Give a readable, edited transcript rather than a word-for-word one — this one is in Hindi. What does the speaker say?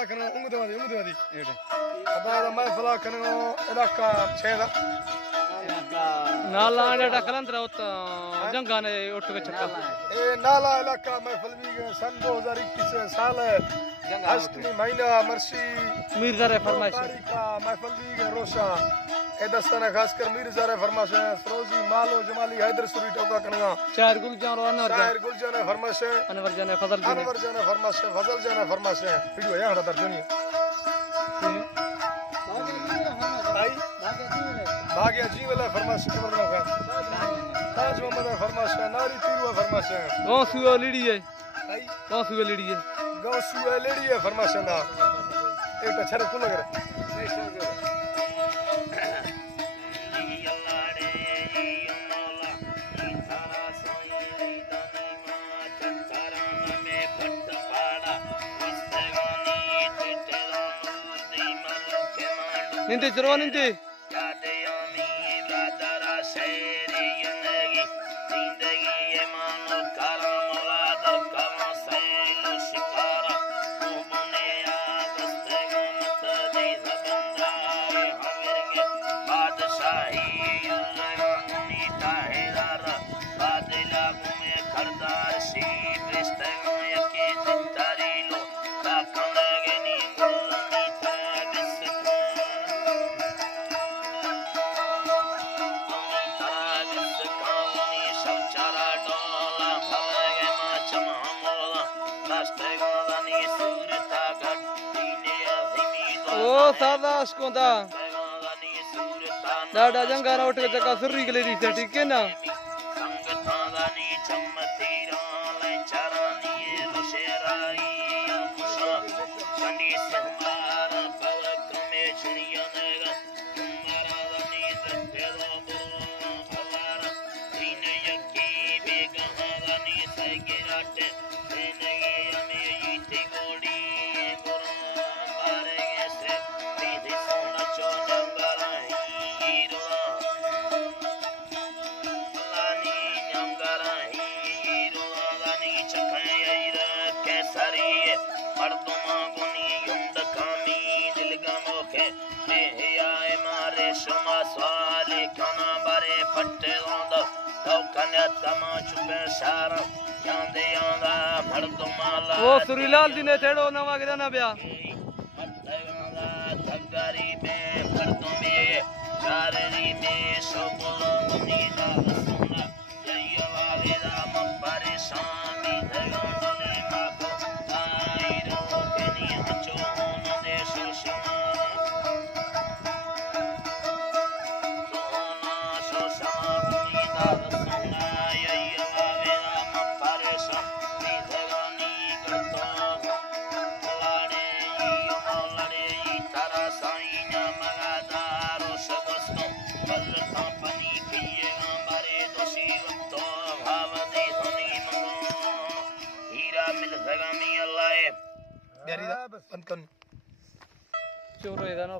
महफिला कनो उंगदवादी अदा महफिला कनो इलाका छेदा नाला डाटा कलंदरा उत जंगा ने उठ के चक्का ए नाला इलाका महफिल भी सन 2021 साल अष्टमी महीना मर्शी मीरजारे फरमाइश का महफिल भी रोशा ए दस्ताना खासकर मीरजारे फरमाइश सरोजी मालो जमाली हैदर सुरी टोका कनगा शायर गुलजान और शायर गुलजान फरमाइश अनवर जाने फजल जान फरमाइश वीडियो या हटा दुनिया भाई भाग्य जी वाला फरमाइश कमर में का ताज मोहम्मद फरमाइश नारी तीरवा फरमाइश कौन सुआ लीडी है भाई कौन सुआ लीडी है गांव सुआ लीडी है फरमाइश दा एक छरे कुल लग रहा निंदे चरवा निंदे ओ सादा अस्कोंदा डाडा जंगारा उठ के चक्का सुरी के लिए ठीक है ना वो सुरीलाल जी ने थेड़ो नवा गिराना ब्या चोरो इधर ना